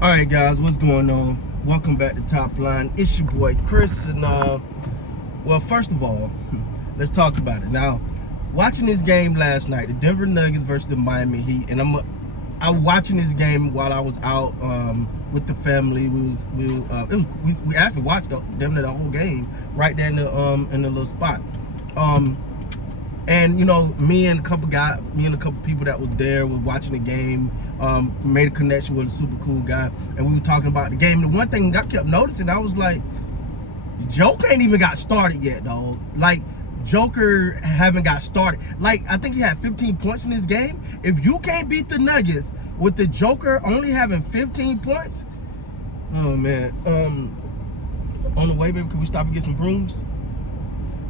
All right, guys, what's going on? Welcome back to Top Line. It's your boy Chris, and well, first of all, let's talk about it. Now, watching this game last night, the Denver Nuggets versus the Miami Heat, and I was watching this game while I was out with the family. We actually watched the whole game right there in the little spot. And you know, me and a couple people that was there was watching the game. Made a connection with a super cool guy, and we were talking about the game. And the one thing I kept noticing, I was like, Joker ain't even got started yet, dog. Like, Joker haven't got started. Like, I think he had 15 points in this game. If you can't beat the Nuggets with the Joker only having 15 points, oh man. On the way, baby, can we stop and get some brooms?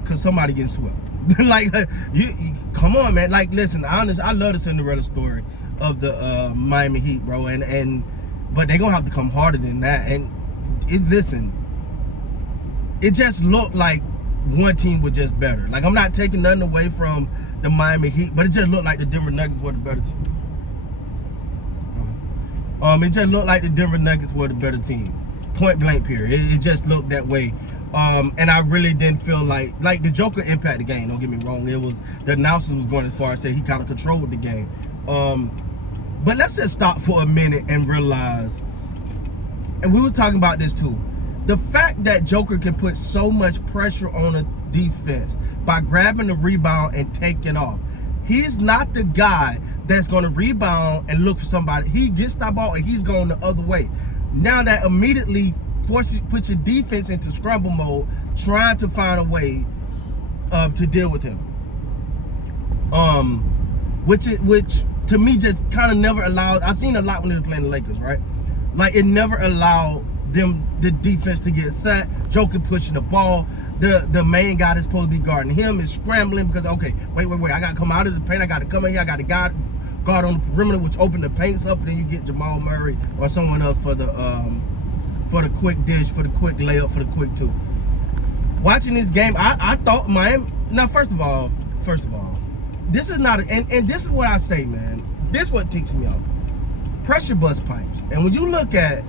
Cause somebody getting swept. Like, you come on, man. Like, listen, honest, I love the Cinderella story of the Miami Heat, bro, but they gonna have to come harder than that. And listen, it just looked like one team was just better. Like, I'm not taking nothing away from the Miami Heat, but it just looked like the Denver Nuggets were the better team. It just looked like the Denver Nuggets were the better team. Point blank period. It just looked that way. And I really didn't feel like the Joker impacted the game. Don't get me wrong. It was the announcers was going as far as say he kind of controlled the game. But let's just stop for a minute and realize, and we were talking about this too, the fact that Joker can put so much pressure on a defense by grabbing the rebound and taking off. He's not the guy that's going to rebound and look for somebody. He gets that ball and he's going the other way. Now that immediately puts your defense into scramble mode, trying to find a way to deal with him. Which to me just kind of never allowed. I've seen a lot when they were playing the Lakers, right? Like, it never allowed the defense to get set. Joker pushing the ball. The main guy that's supposed to be guarding him is scrambling because, okay, wait, I gotta come out of the paint. I gotta come in here. I gotta guard on the perimeter, which open the paints up, and then you get Jamal Murray or someone else for the quick dish, for the quick layup, for the quick two. Watching this game, I thought Miami. Now, first of all, this is not, and this is what I say, man. This is what ticks me off. Pressure bust pipes. And when you look at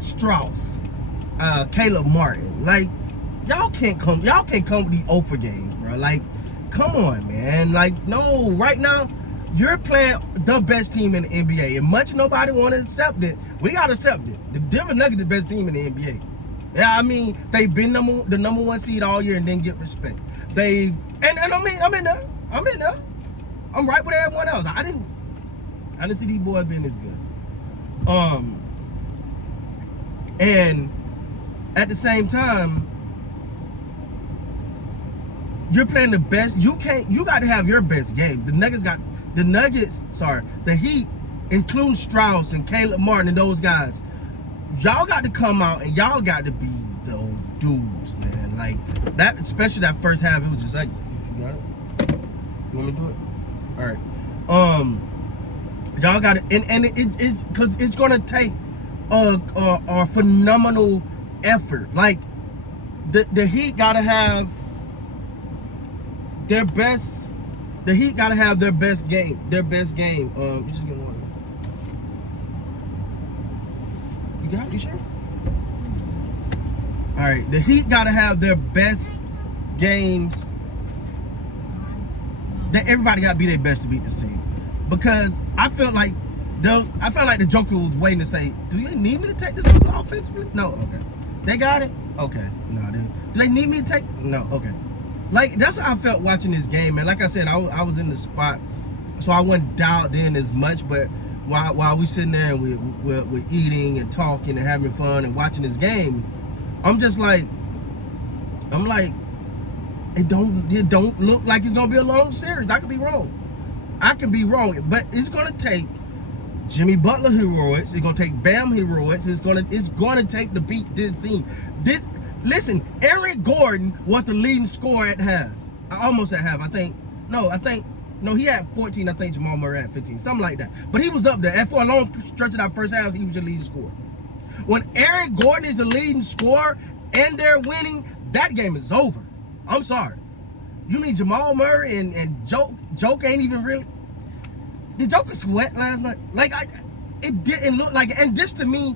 Strauss, Caleb Martin, like, y'all can't come with these offer games, bro. Like, come on, man. Like, no, right now, you're playing the best team in the NBA. And much nobody want to accept it, we got to accept it. The Denver Nuggets the best team in the NBA. Yeah, I mean, they've been the number one seed all year and didn't get respect. And I'm in there. I'm right with everyone else. I didn't see these boys being this good. And at the same time, you're playing the best. You got to have your best game. The Heat, including Strauss and Caleb Martin and those guys, y'all got to come out and y'all got to be those dudes, man. Like, that, especially that first half, it was just like, you got it? You want me to do it? All right. Y'all got it, and it's because it's gonna take a phenomenal effort. Like, the Heat gotta have their best. The Heat gotta have their best game. You just get one. You got it? You sure? All right. The Heat gotta have their best games. That everybody got to be their best to beat this team, because I felt like the Joker was waiting to say, "Do you need me to take this offensively?" No, okay. They got it. Okay, no, do they need me to take? No, okay. Like, that's how I felt watching this game, man. Like I said, I was in the spot, so I wasn't dialed in as much. But while we sitting there and we're eating and talking and having fun and watching this game, I'm like. It don't look like it's gonna be a long series. I could be wrong, but it's gonna take Jimmy Butler heroics. It's gonna take Bam heroics. It's gonna take to beat this team. Listen, Eric Gordon was the leading scorer at half. Almost at half, I think. No, he had 14. I think Jamal Murray had 15, something like that. But he was up there, and for a long stretch of that first half, he was your leading scorer. When Eric Gordon is the leading scorer and they're winning, that game is over. I'm sorry. You mean Jamal Murray and Joke ain't even really? Did Joker sweat last night? Like, it didn't look like it. And this to me,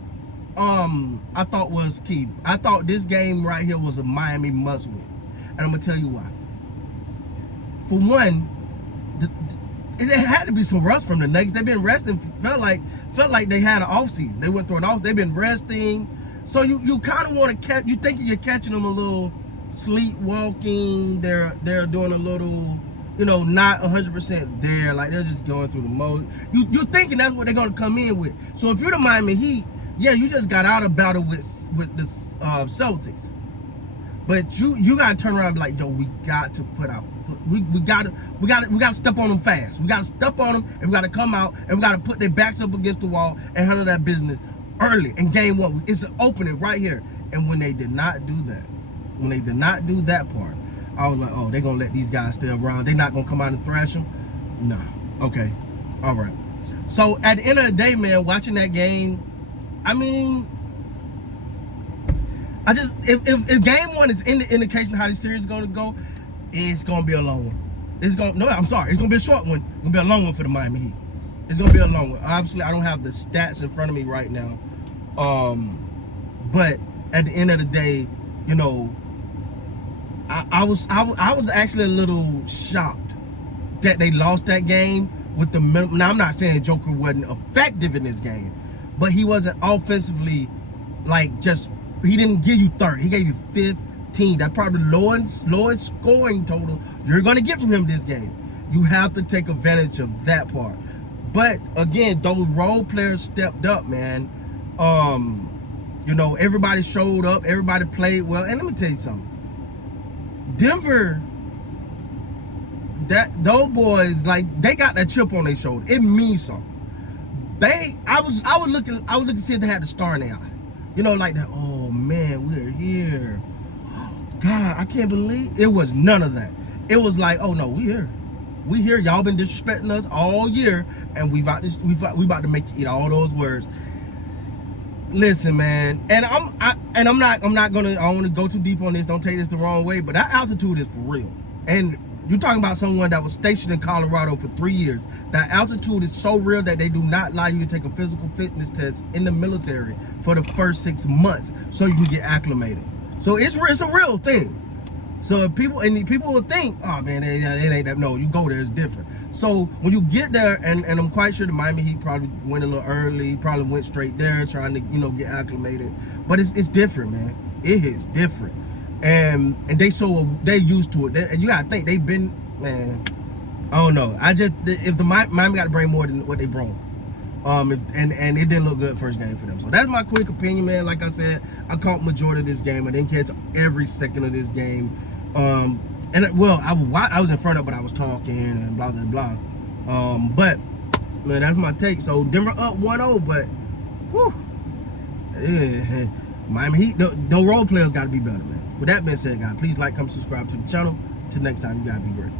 I thought was key. I thought this game right here was a Miami must-win, and I'm gonna tell you why. For one, it had to be some rust from the Nuggets. They've been resting. Felt like they had an offseason. They went through an off. They've been resting. So you kind of want to catch. You think you're catching them a little sleepwalking. They're doing a little, not 100% there. Like they're just going through the mode. You're thinking that's what they're gonna come in with. So if you're the Miami Heat, yeah, you just got out of battle with the Celtics. But you gotta turn around and be like, yo, we got to put our foot. We gotta step on them fast. We gotta step on them, and we gotta come out, and we gotta put their backs up against the wall and handle that business early in game one. It's an opening right here. And when they did not do that, part, I was like, oh, they're gonna let these guys stay around. They're not gonna come out and thrash them. No. Okay. All right. So at the end of the day, man, watching that game, I mean, if game one is in the indication of how this series is gonna go, it's gonna be a long one. It's gonna be a short one. It's gonna be a long one for the Miami Heat. It's gonna be a long one. Obviously, I don't have the stats in front of me right now. But at the end of the day, I was actually a little shocked that they lost that game with the minimum. Now I'm not saying Joker wasn't effective in this game, but he wasn't offensively he didn't give you 30. He gave you 15. That's probably the lowest scoring total you're going to get from him this game. You have to take advantage of that part. But again, those role players stepped up, man. Everybody showed up. Everybody played well. And let me tell you something. Denver, those boys, they got that chip on their shoulder. It means something. I was looking to see if they had the star in their eye. Like that, oh man, we're here. God, I can't believe it was none of that. It was like, oh no, we here. We here. Y'all been disrespecting us all year, and we about to make you eat all those words. Listen, man, and I'm not gonna. I don't want to go too deep on this. Don't take this the wrong way, but that altitude is for real. And you're talking about someone that was stationed in Colorado for 3 years. That altitude is so real that they do not allow you to take a physical fitness test in the military for the first 6 months so you can get acclimated. So it's a real thing. So if people will think, oh man, it ain't that. No, you go there, it's different. So when you get there, and I'm quite sure the Miami Heat probably went a little early, probably went straight there trying to get acclimated. But it's different, man. It is different. And they used to it. And you gotta think they've been, man. I don't know. If the Miami got to bring more than what they brought, and it didn't look good first game for them. So that's my quick opinion, man. Like I said, I caught majority of this game. I didn't catch every second of this game. I was in front of it, but I was talking and blah blah blah. But man, that's my take. So Denver up 1-0, but whew, Miami Heat, no role players got to be better, man. With that being said, guys, please like, comment, subscribe to the channel. Till next time, you gotta be great.